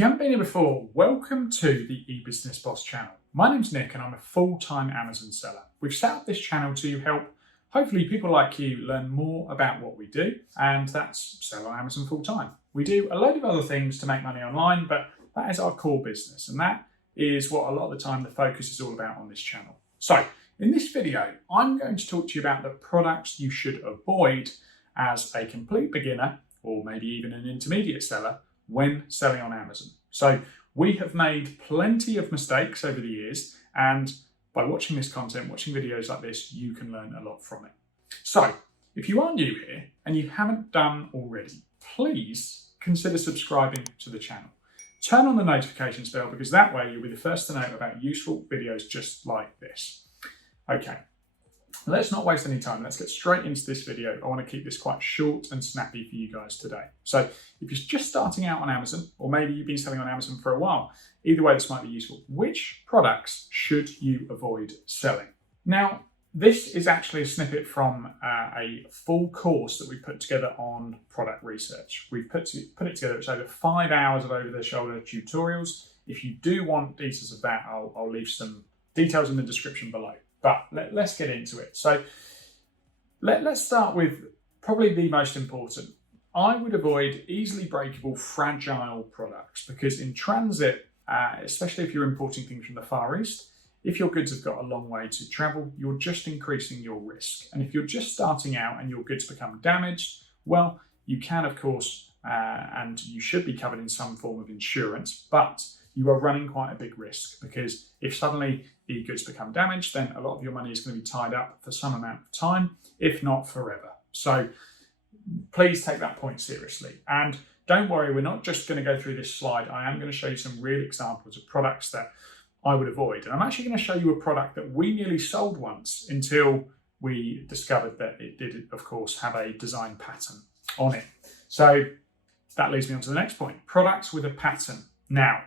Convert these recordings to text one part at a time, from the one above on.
If you haven't been here before, welcome to the eBusiness Boss channel. My name's Nick and I'm a full-time Amazon seller. We've set up this channel to help, hopefully, people like you learn more about what we do, and that's sell on Amazon full-time. We do a load of other things to make money online, but that is our core business, and that is what a lot of the time the focus is all about on this channel. So, in this video, I'm going to talk to you about the products you should avoid as a complete beginner, or maybe even an intermediate seller, when selling on Amazon. So we have made plenty of mistakes over the years, and by watching this content, watching videos like this, you can learn a lot from it. So if you are new here and you haven't done already, please consider subscribing to the channel. Turn on the notifications bell because that way you'll be the first to know about useful videos just like this. Okay, let's not waste any time. Let's get straight into this video. I want to keep this quite short and snappy for you guys today. So if you're just starting out on Amazon, or maybe you've been selling on Amazon for a while, either way this might be useful. Which products should you avoid selling? Now, this is actually a snippet from a full course that we put together on product research. We've put it together. It's over 5 hours of over-the-shoulder tutorials. If you do want details of that, I'll leave some details in the description below. But let's get into it. So let's start with probably the most important. I would avoid easily breakable, fragile products because in transit, especially if you're importing things from the Far East, if your goods have got a long way to travel, you're just increasing your risk. And if you're just starting out and your goods become damaged, well, you can, of course, and you should be covered in some form of insurance, but you are running quite a big risk because if suddenly the goods become damaged, then a lot of your money is going to be tied up for some amount of time, if not forever. So please take that point seriously. And don't worry, we're not just going to go through this slide. I am going to show you some real examples of products that I would avoid. And I'm actually going to show you a product that we nearly sold once until we discovered that it did, of course, have a design pattern on it. So that leads me on to the next point, products with a pattern. Now,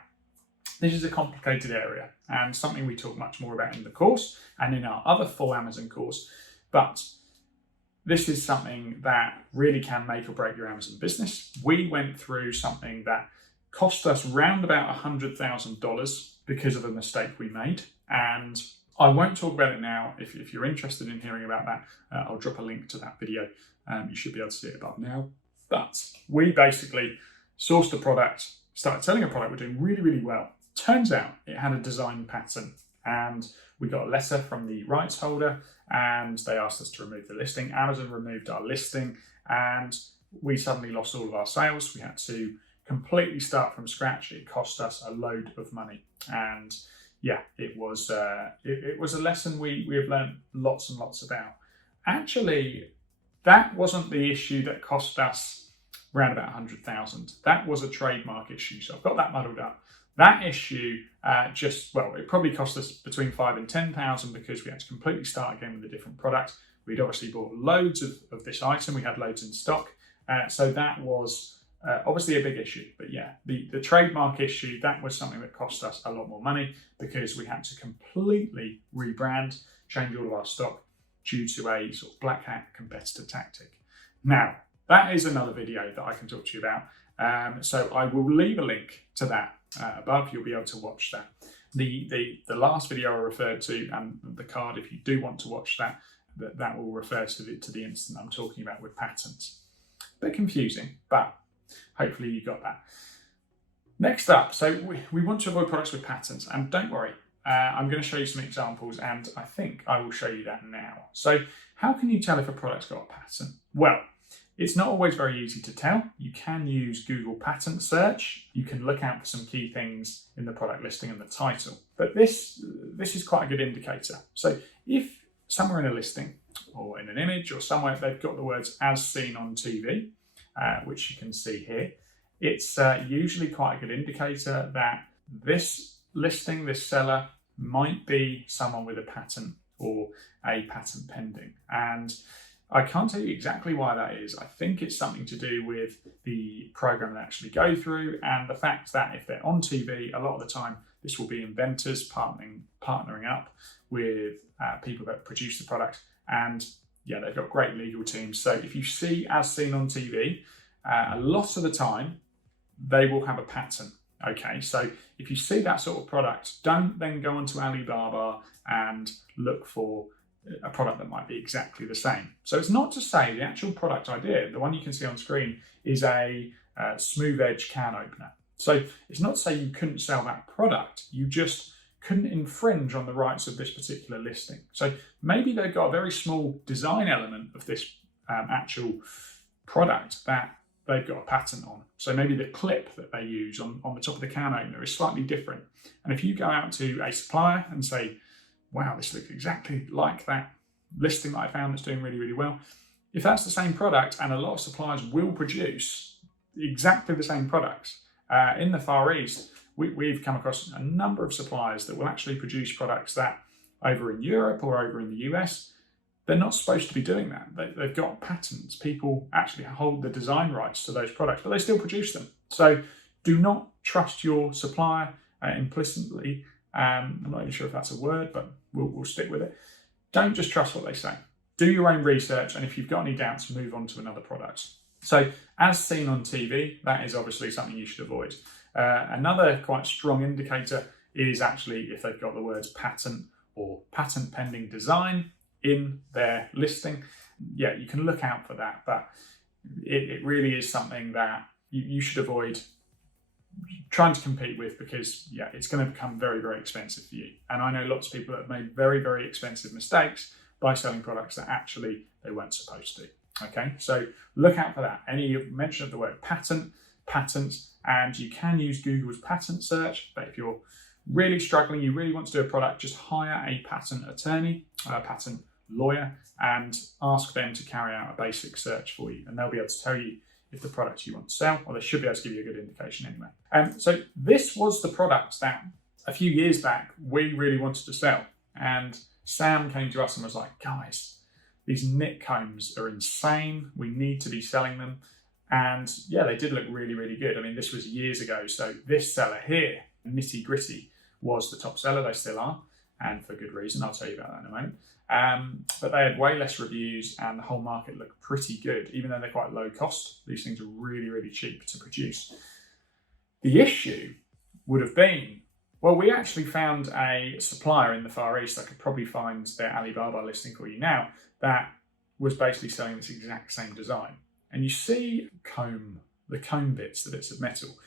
this is a complicated area and something we talk much more about in the course and in our other full Amazon course, but this is something that really can make or break your Amazon business. We went through something that cost us round about $100,000 because of a mistake we made, and I won't talk about it now. If you're interested in hearing about that, I'll drop a link to that video. You should be able to see it above now. But we basically sourced a product, started selling a product, we're doing really, really well. Turns out it had a design pattern, and we got a letter from the rights holder and they asked us to remove the listing. Amazon removed our listing and we suddenly lost all of our sales. We had to completely start from scratch. It cost us a load of money, and yeah, it was a lesson we have learned lots and lots about. Actually, that wasn't the issue that cost us around about 100,000. That was a trademark issue, so I've got that muddled up. That issue it probably cost us between 5,000 and 10,000 because we had to completely start again with a different product. We'd obviously bought loads of this item. We had loads in stock. So that was obviously a big issue. But yeah, the trademark issue, that was something that cost us a lot more money because we had to completely rebrand, change all of our stock due to a sort of black hat competitor tactic. Now, that is another video that I can talk to you about. So I will leave a link to that above. You'll be able to watch that. The last video I referred to and the card, if you do want to watch that, that will refer to the incident I'm talking about with patents. A bit confusing, but hopefully you got that. Next up, so we want to avoid products with patents, and don't worry, I'm going to show you some examples, and I think I will show you that now. So how can you tell if a product's got a patent? Well, it's not always very easy to tell. You can use Google patent search. You can look out for some key things in the product listing and the title. But this is quite a good indicator. So if somewhere in a listing or in an image or somewhere they've got the words as seen on TV, which you can see here, it's usually quite a good indicator that this listing, this seller, might be someone with a patent or a patent pending. And I can't tell you exactly why that is. I think it's something to do with the program they actually go through and the fact that if they're on TV, a lot of the time this will be inventors partnering up with people that produce the product. And yeah, they've got great legal teams. So if you see as seen on TV, a lot of the time they will have a patent Okay, so if you see that sort of product, don't then go onto Alibaba and look for a product that might be exactly the same. So it's not to say the actual product idea, the one you can see on screen, is a smooth edge can opener. So it's not to say you couldn't sell that product, you just couldn't infringe on the rights of this particular listing. So maybe they've got a very small design element of this actual product that they've got a patent on. So maybe the clip that they use on the top of the can opener is slightly different. And if you go out to a supplier and say, wow, this looks exactly like that listing that I found that's doing really, really well. If that's the same product, and a lot of suppliers will produce exactly the same products, in the Far East, we've come across a number of suppliers that will actually produce products that over in Europe or over in the US, they're not supposed to be doing that. They've got patents. People actually hold the design rights to those products, but they still produce them. So do not trust your supplier implicitly. I'm not even sure if that's a word, but we'll stick with it. Don't just trust what they say. Do your own research, and if you've got any doubts, move on to another product. So as seen on TV, that is obviously something you should avoid. Another quite strong indicator is actually if they've got the words patent or patent pending design in their listing. Yeah, you can look out for that, but it really is something that you should avoid trying to compete with, because yeah, it's going to become very, very expensive for you. And I know lots of people that have made very, very expensive mistakes by selling products that actually they weren't supposed to. Okay, so look out for that. Any mention of the word patent, patents, and you can use Google's patent search, but if you're really struggling, you really want to do a product, just hire a patent attorney, a patent lawyer, and ask them to carry out a basic search for you, and they'll be able to tell you if the product you want to sell, or they should be able to give you a good indication anyway. So this was the product that a few years back we really wanted to sell, and Sam came to us and was like, guys, these knit combs are insane, we need to be selling them. And yeah, they did look really, really good. I mean, this was years ago, so this seller here, Nitty Gritty, was the top seller. They still are, and for good reason. I'll tell you about that in a moment. But they had way less reviews, and the whole market looked pretty good. Even though they're quite low cost, these things are really, really cheap to produce. The issue would have been, well, we actually found a supplier in the Far East. I could probably find their Alibaba listing for you now, that was basically selling this exact same design. And you see the comb bits, the bits of metal.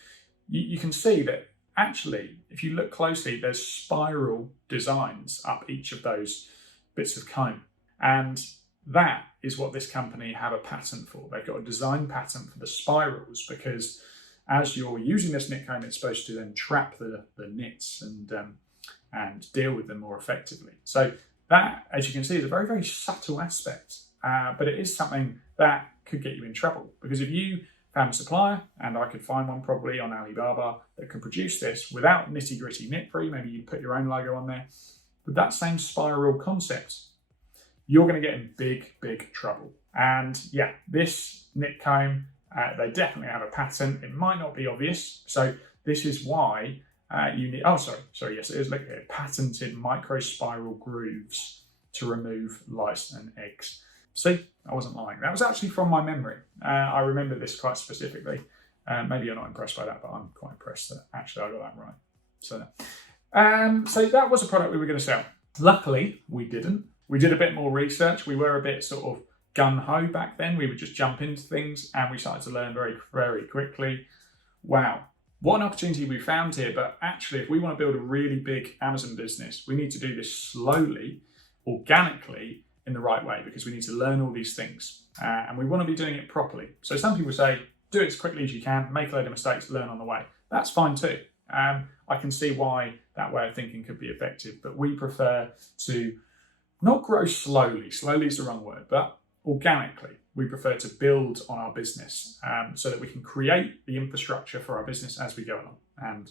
You can see that actually, if you look closely, there's spiral designs up each of those bits of comb. And that is what this company have a patent for. They've got a design patent for the spirals, because as you're using this knit comb, it's supposed to then trap the knits and deal with them more effectively. So that, as you can see, is a very, very subtle aspect, but it is something that could get you in trouble, because if you found a supplier, and I could find one probably on Alibaba that could produce this without Nitty Gritty knit free, maybe you put your own logo on there, with that same spiral concept, you're going to get in big, big trouble. And yeah, this knit comb, they definitely have a patent. It might not be obvious, so this is why you need, yes, it is like patented micro spiral grooves to remove lice and eggs. See, I wasn't lying. That was actually from my memory. I remember this quite specifically. Maybe you're not impressed by that, but I'm quite impressed that actually I got that right. So that was a product we were going to sell. Luckily, we didn't. We did a bit more research. We were a bit sort of gung-ho back then. We would just jump into things, and we started to learn very, very quickly. Wow, what an opportunity we found here. But actually, if we want to build a really big Amazon business, we need to do this slowly, organically, in the right way, because we need to learn all these things, and we want to be doing it properly. So some people say, do it as quickly as you can, make a load of mistakes, learn on the way. That's fine too. I can see why that way of thinking could be effective, but we prefer to not grow slowly. Slowly is the wrong word, but organically. We prefer to build on our business so that we can create the infrastructure for our business as we go along. And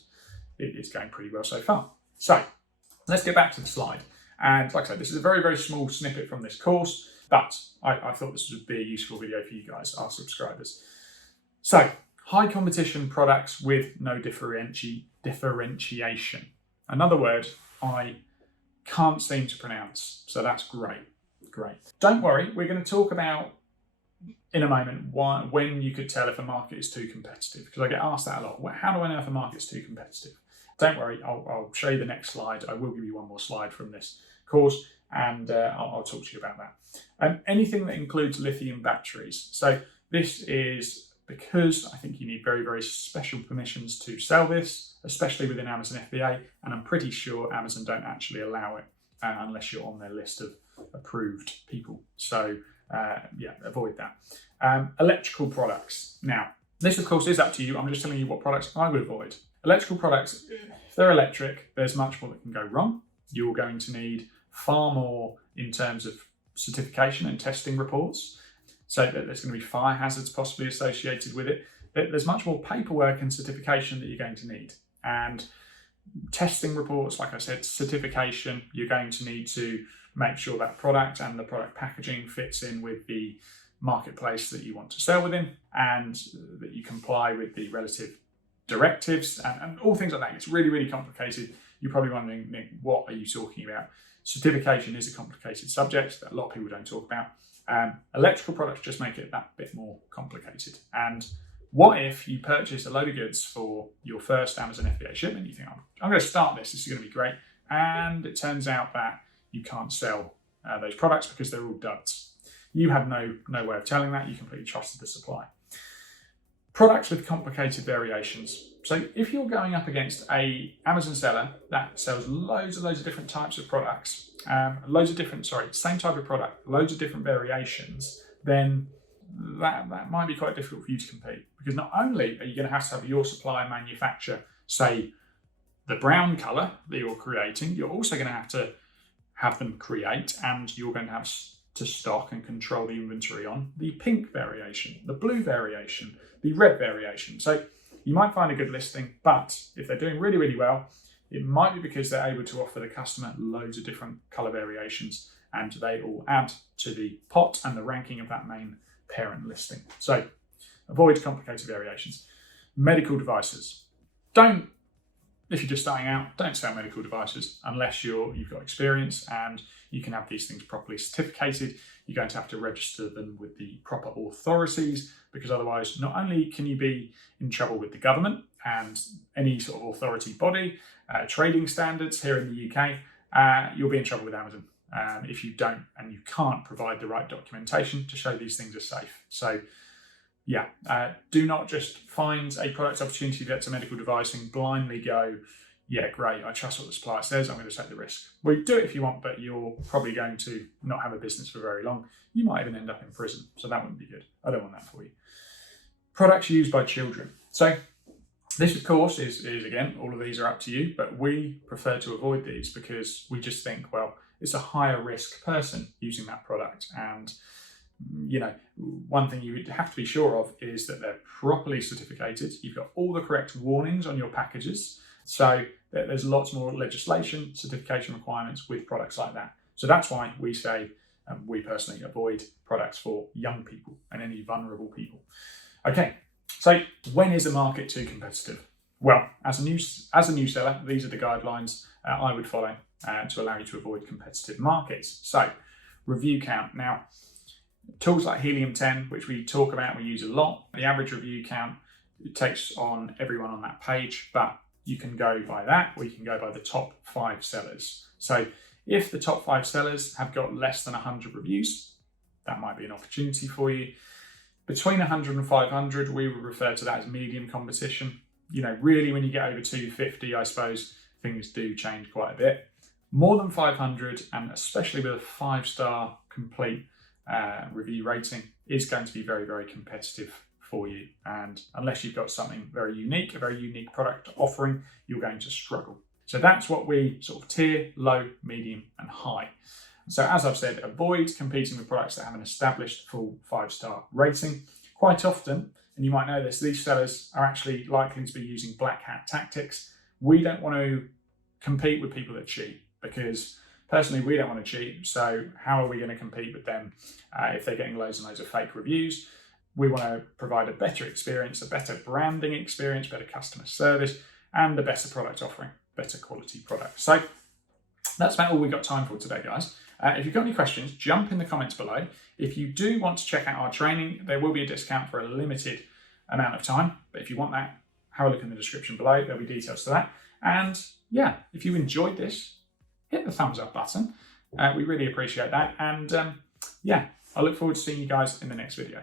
it is going pretty well so far. So let's get back to the slide. And like I said, this is a very, very small snippet from this course, but I thought this would be a useful video for you guys, our subscribers. So, high competition products with no differentiation. Another word I can't seem to pronounce, so that's great. Don't worry, we're going to talk about in a moment when you could tell if a market is too competitive, because I get asked that a lot. How do I know if a market's too competitive? Don't worry, I'll show you the next slide. I will give you one more slide from this course, and I'll talk to you about that. Anything that includes lithium batteries. So this is because I think you need very, very special permissions to sell this, especially within Amazon FBA, and I'm pretty sure Amazon don't actually allow it unless you're on their list of approved people. So yeah, avoid that. Electrical products. Now, this of course is up to you. I'm just telling you what products I would avoid. Electrical products, if they're electric, there's much more that can go wrong. You're going to need far more in terms of certification and testing reports. So there's going to be fire hazards possibly associated with it. There's much more paperwork and certification that you're going to need. And testing reports, like I said, certification, you're going to need to make sure that product and the product packaging fits in with the marketplace that you want to sell within, and that you comply with the relative directives and all things like that. It's really, really complicated. You're probably wondering, Nick, what are you talking about? Certification is a complicated subject that a lot of people don't talk about. Electrical products just make it that bit more complicated. And what if you purchase a load of goods for your first Amazon FBA shipment? You think, I'm going to start this is going to be great. And it turns out that you can't sell those products because they're all duds. You had no way of telling that. You completely trusted the supply. Products with complicated variations. So if you're going up against a Amazon seller that sells loads of different types of products, same type of product, loads of different variations, then that might be quite difficult for you to compete. Because not only are you going to have your supplier manufacture, say, the brown color that you're creating, you're also going to have them create, and you're going to have to stock and control the inventory on the pink variation, the blue variation, the red variation. So you might find a good listing, but if they're doing really, really well, it might be because they're able to offer the customer loads of different color variations, and they all add to the pot and the ranking of that main parent listing. So avoid complicated variations. Medical devices. If you're just starting out, don't sell medical devices unless you've got experience and you can have these things properly certificated. You're going to have to register them with the proper authorities, because otherwise not only can you be in trouble with the government and any sort of authority body, trading standards here in the UK, you'll be in trouble with Amazon if you don't and you can't provide the right documentation to show these things are safe. So yeah, do not just find a product opportunity that's a medical device and blindly go, yeah, great, I trust what the supplier says, I'm going to take the risk. Well, you do it if you want, but you're probably going to not have a business for very long. You might even end up in prison, so that wouldn't be good. I don't want that for you. Products used by children. So this, of course, is again, all of these are up to you, but we prefer to avoid these because we just think, well, it's a higher risk person using that product. And one thing you would have to be sure of is that they're properly certificated. You've got all the correct warnings on your packages. So there's lots more legislation, certification requirements with products like that. So that's why we say, we personally avoid products for young people and any vulnerable people. Okay, so when is a market too competitive? Well, as a new seller, these are the guidelines I would follow to allow you to avoid competitive markets. So review count. Now, tools like Helium 10, which we talk about, we use a lot. The average review count, it takes on everyone on that page, but you can go by that, or you can go by the top 5 sellers. So if the top 5 sellers have got less than 100 reviews, that might be an opportunity for you. Between 100 and 500, we would refer to that as medium competition. Really when you get over 250, I suppose things do change quite a bit. More than 500, and especially with a 5-star complete review rating, is going to be very, very competitive for you. And unless you've got something very unique, a very unique product offering, you're going to struggle. So that's what we sort of tier: low, medium, and high. So as I've said, avoid competing with products that have an established full 5-star rating. Quite often, and you might know this, these sellers are actually likely to be using black hat tactics. We don't want to compete with people that cheat, because personally, we don't want to cheat. So how are we going to compete with them if they're getting loads and loads of fake reviews? We want to provide a better experience, a better branding experience, better customer service, and a better product offering, better quality product. So that's about all we've got time for today, guys. If you've got any questions, jump in the comments below. If you do want to check out our training, there will be a discount for a limited amount of time. But if you want that, have a look in the description below. There'll be details to that. And yeah, if you enjoyed this, hit the thumbs up button. We really appreciate that. And yeah, I look forward to seeing you guys in the next video.